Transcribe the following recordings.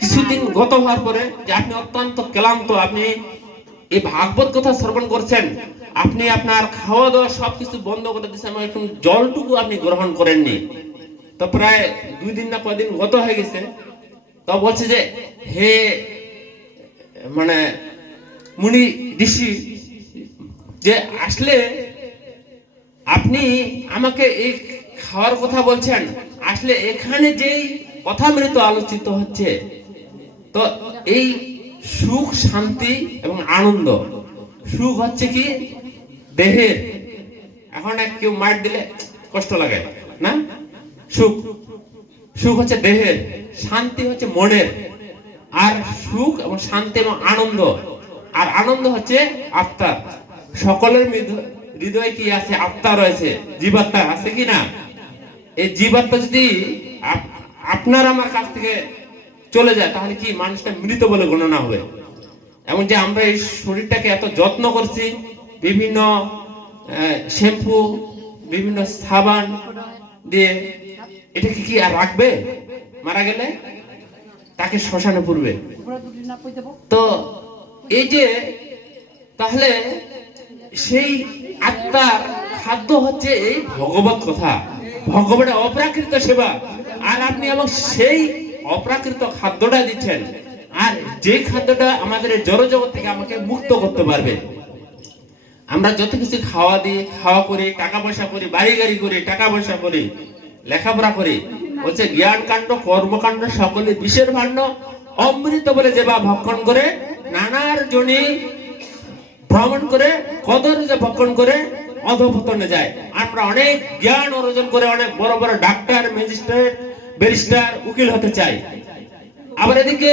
কিছুদিন গত হওয়ার পরে যে আপনি অত্যন্ত ক্লান্ত, আপনি এই ভাগবত কথা শ্রবণ করছেন, আপনি আপনার খাওয়া দাওয়া সবকিছু বন্ধ করে দিচ্ছেন, এখন জলটুকু আপনি গ্রহণ করেননি। তো প্রায় 2 দিন না কয়দিন গত হয়ে গেছে। তো বলছে যে হে মানে মুনি ঋষি, যে আসলে আপনি আমাকে এই খাওয়ার কথা বলছেন, আসলে এখানে যেই কথামৃত আলোচিত হচ্ছে, তো এই সুখ শান্তি এবং আনন্দ, সুখ হচ্ছে কি দেহের, এখন কেউ মার দিলে কষ্ট লাগে না, সুখ সুখ হচ্ছে দেহের, শান্তি হচ্ছে মনের, আর সুখ এবং শান্তি এবং আনন্দ, আর আনন্দ হচ্ছে আত্মার। সকলের হৃদয়ে কি আছে? আত্মা রয়েছে, জীবাত্মা আছে কি না? এই জীবাত্মা যদি আপনার আমার কাছ থেকে চলে যায়, তাহলে কি মানুষটা মৃত বলে গণনা হবে? এমন যে আমরা এই শরীরটাকে এত যত্ন করছি, বিভিন্ন শ্যাম্পু, বিভিন্ন সাবান দিয়ে, এটাকে কি আর রাখবে? মারা গেলে তাকে শ্মশানে পুরবে। তো এই যে তাহলে সেই আত্মার খাদ্য হচ্ছে এই ভগবত কথা, ভগবানের অপ্রাকৃত সেবা, আর আপনি এবং সেই অপ্রাকৃত খাদ্যটা দিচ্ছেন, আর যে খাদ্যটা আমাদের জড় জগৎ থেকে আমাকে মুক্ত করতে পারবে। আমরা যত কিছু খাওয়া দিই, খাওয়া করি, টাকা পয়সা করি, বাড়ি গাড়ি করি, টাকা পয়সা করি, লেখাপড়া করি, বলছে জ্ঞান কাণ্ড কর্মকাণ্ড সকলে বিষের ভাণ্ড, অমৃত বলে যে বা ভক্ষণ করে, নানার জনি ভ্রমণ করে, কদর যে ভক্ষণ করে অধঃপতনে যায়। আমরা অনেক জ্ঞান অর্জন করে অনেক বড় বড় ডাক্তার, ম্যাজিস্ট্রেট, ব্যারিস্টার, উকিল হতে চাই। আবার এদিকে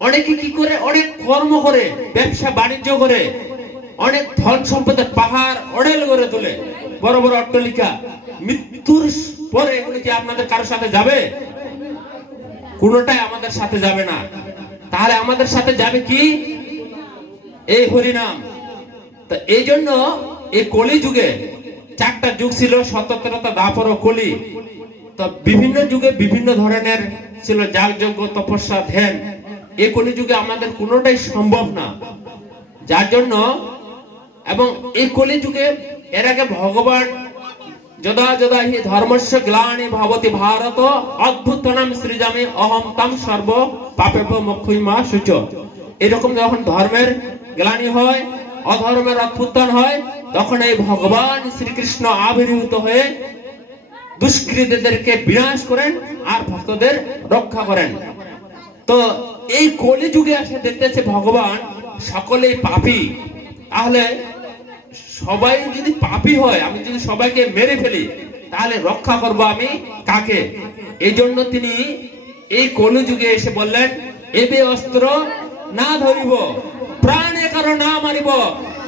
অনেকে কি করে? অনেক কর্ম করে, ব্যবসা বাণিজ্য করে, অনেক ধন সম্পদের পাহাড় অড়েল করে তোলে, বড় বড় অট্টালিকা। মৃত্যুর পরে এগুলো কি আপনাদের কারোর সাথে যাবে? কোনোটাই আমাদের সাথে যাবে না। তাহলে আমাদের সাথে যাবে কি? এই হরিনাম। তো এই জন্য এই কলি যুগে 4টা যুগ ছিল, সততা, দাপর ও কলি। তো বিভিন্ন যুগে বিভিন্ন ধরনের ছিল যাগযজ্ঞ, তপস্যা, ধ্যান। এই কলি যুগে আমাদের কোনোটাই সম্ভব না, যার জন্য এবং এই কলি যুগে এর আগে ভগবান যদা যদা হি ধর্মস্য গ্লানি ভবতি ভারত অদ্ভুতনাম সৃজামি অহম তাম সর্ব পাপেভ্যো মোক্ষয়িমা শুচ। এরকম যখন ধর্মের গ্লানি হয়, অধর্মের অভ্যুত্থান হয়, তখন এই ভগবান শ্রীকৃষ্ণ আবির্ভূত হয়ে দুষ্কৃতীদেরকে বিনাশ করেন আর ভক্তদের রক্ষা করেন। তো এই কলি যুগে এসে দেখতেছে ভগবান সকলেই পাপী। তাহলে সবাই যদি পাপী হয়, আমি যদি সবাইকে মেরে ফেলি, তাহলে রক্ষা করব আমি কাকে? এই জন্য তিনি এই কলি যুগে এসে বললেন, এবে অস্ত্র না ধরিব, প্রাণে কারো না মারিব,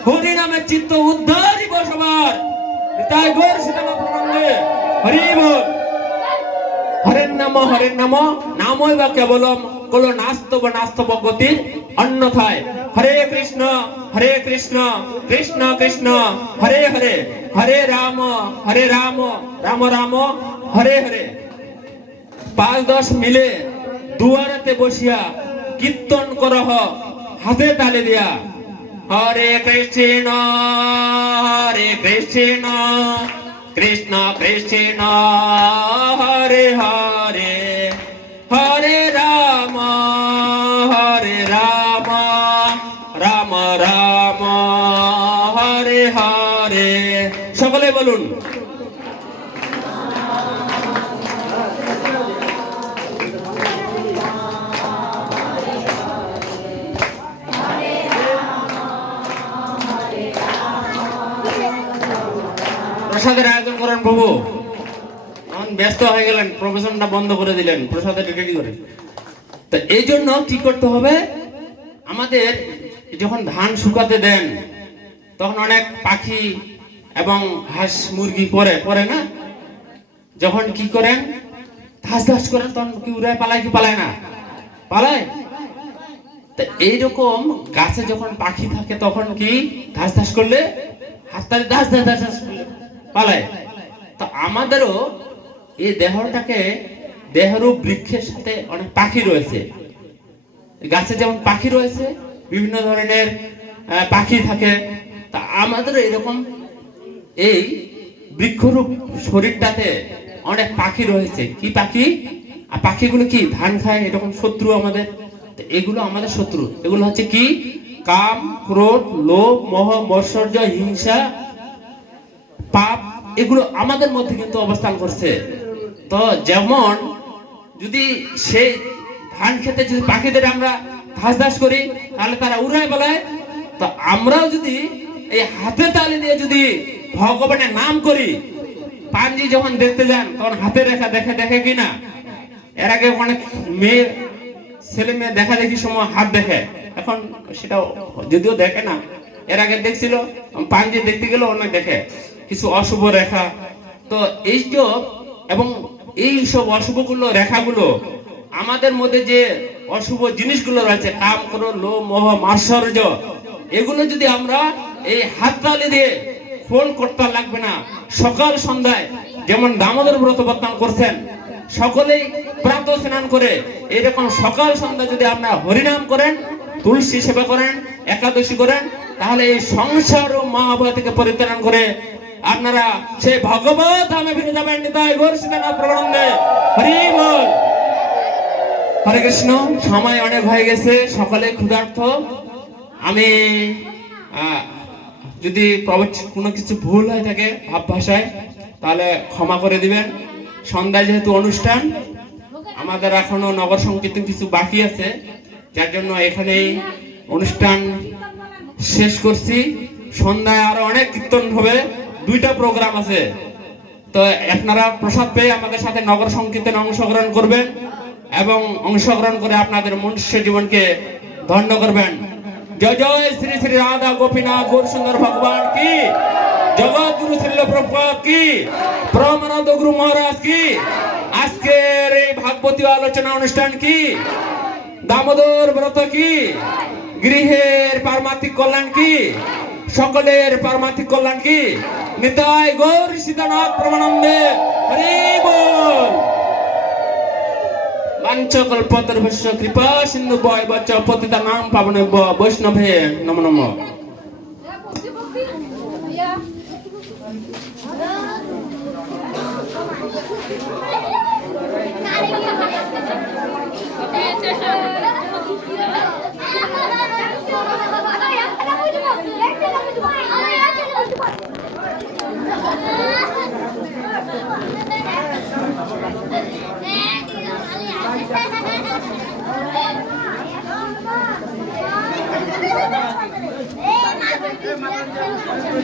হরি নামে চিত্ত উদ্ধারিব সবার। তাই গৌর সীতানাথ প্রবন্ধে হরি বল। হরের নাম নামই বা কেবলম কল নাস্তব নাস্তব গতির অন্যথায়। হরে কৃষ্ণ কৃষ্ণ কৃষ্ণ হরে হরে, হরে রাম রাম রাম হরে হরে। 5-10 মিলে দুয়ারেতে বসিয়া কীর্তন করহ হাতে তালে দিয়া। হরে কৃষ্ণ কৃষ্ণ কৃষ্ণ হরে হরে, হরে রাম রাম রাম হরে হরে। সকলে বলুন। প্রসাদের আয়োজন করেন প্রভু। ব্যস্ত হয়ে গেলেন, প্রফেশনটা বন্ধ করে দিলেন, প্রসাদের রেডি করে। তো এই জন্য কি করতে হবে? আমাদের যখন ধান শুকাতে দেন, তখন অনেক পাখি এবং হাঁস মুরগি পরে না, যখন কি করেন ধাস ধাস করেন, তখন কি উড়ায় পালায়? কি পালায় না? পালায়। তো এইরকম গাছে যখন পাখি থাকে, তখন কি ধাস ধাস করলে হাততালি ধাস ধাস ধাস ধাস করলে পালায়। তো আমাদেরও এই দেহটাকে দেহরূপ বৃক্ষের সাথে অনেক পাখি রয়েছে। গাছে যেমন পাখি রয়েছে, বিভিন্ন ধরনের পাখি থাকে, তা আমাদের এরকম এই বৃক্ষরূপ শরীরটাতে অনেক পাখি রয়েছে। কি পাখি? আর পাখিগুলো কি ধান খায়, এরকম শত্রু আমাদের। তো এগুলো আমাদের শত্রু। এগুলো হচ্ছে কি? কাম, ক্রোধ, লোভ, মোহ, মৎসর্য, হিংসা, পাপ, এগুলো আমাদের মধ্যে কিন্তু অবস্থান করছে। তো যেমন যদি সেই ধান খেতে যদি পাখিদের আমরা ধাস ধাস করি, তাহলে তারা উড়ায় বেলায়। তো আমরাও যদি এই হাতে তালি দিয়ে যদি ভগবানের নাম করি, পাঞ্জি যখন দেখতে যান তখন হাতে রেখা দেখে দেখে কিনা। এর আগে অনেক মেয়ে ছেলে মেয়ে দেখা দেখি সময় হাত দেখে, এখন সেটা যদিও দেখে না। এর আগে দেখছিল পাঞ্জি দেখতে গেলে অনেক দেখে কিছু অশুভ রেখা। তো এইসব এবং এই সব অশুভগুলো রেখাগুলো আমাদের মধ্যে যে অশুভ জিনিসগুলো রয়েছে, কাম, ক্রোধ, লোভ, মোহ, মাৎসর্য, এগুলো যদি আমরা এই হাততালি দিয়ে ফোন করতে লাগবে না। সকাল সন্ধ্যায় যেমন দামোদর ব্রত বর্তমান করছেন, সকলেই প্রাত স্নান করে এরকম সকাল সন্ধ্যা যদি আপনারা হরিনাম করেন, তুলসী সেবা করেন, একাদশী করেন, তাহলে এই সংসার ও মহাভয় থেকে পরিত্রাণ করে আপনারা সেই ভগবত ধামে ফিরে যাবেন। নিতাই গৌর সীতানাথ প্রভুনন্দে হরি বল। হরে কৃষ্ণ। সময় অনেক হয়ে গেছে, সকলে ক্ষুধার্ত। আমি যদি কোনো কিছু ভুল হয়ে থাকে ভাব ভাষায়, তাহলে ক্ষমা করে দিবেন। সন্ধ্যায় যেহেতু অনুষ্ঠান, আমাদের এখনো নগর সংকীর্তন কিছু বাকি আছে, যার জন্য এখানেই অনুষ্ঠান শেষ করছি। সন্ধ্যায় আরো অনেক কীর্তন হবে, 2টা প্রোগ্রাম আছে। তো আপনারা প্রসাদ পেয়ে আমাদের সাথে নগর সংকীর্তনে অংশগ্রহণ করবেন এবং অংশগ্রহণ করে আপনাদের মনুষ্য জীবনকে ধন্য করবেন। জয় জয় শ্রী শ্রী রাধা গোপীনাথ গৌর সুন্দর ভগবান কি, জগৎ গুরু শ্রীল প্রভুপাদ কি, পরমানন্দ গুরু মহারাজ কি। আজকের এই ভাগবতী আলোচনা অনুষ্ঠান কি, দামোদর ব্রত কি, গৃহের পারমার্থিক কল্যাণ কি, সকলের পারমার্থিক কল্যাণ কি। নিতাই গৌর সীতানাথ প্রভুনন্দে হরি বল। বাঞ্ছকল্পতরুভ্যশ্চ কৃপা সিন্ধু ভয়বচ্চ পতিতানাং পাবনেভ্যো বৈষ্ণবে নমো নমঃ। Hey,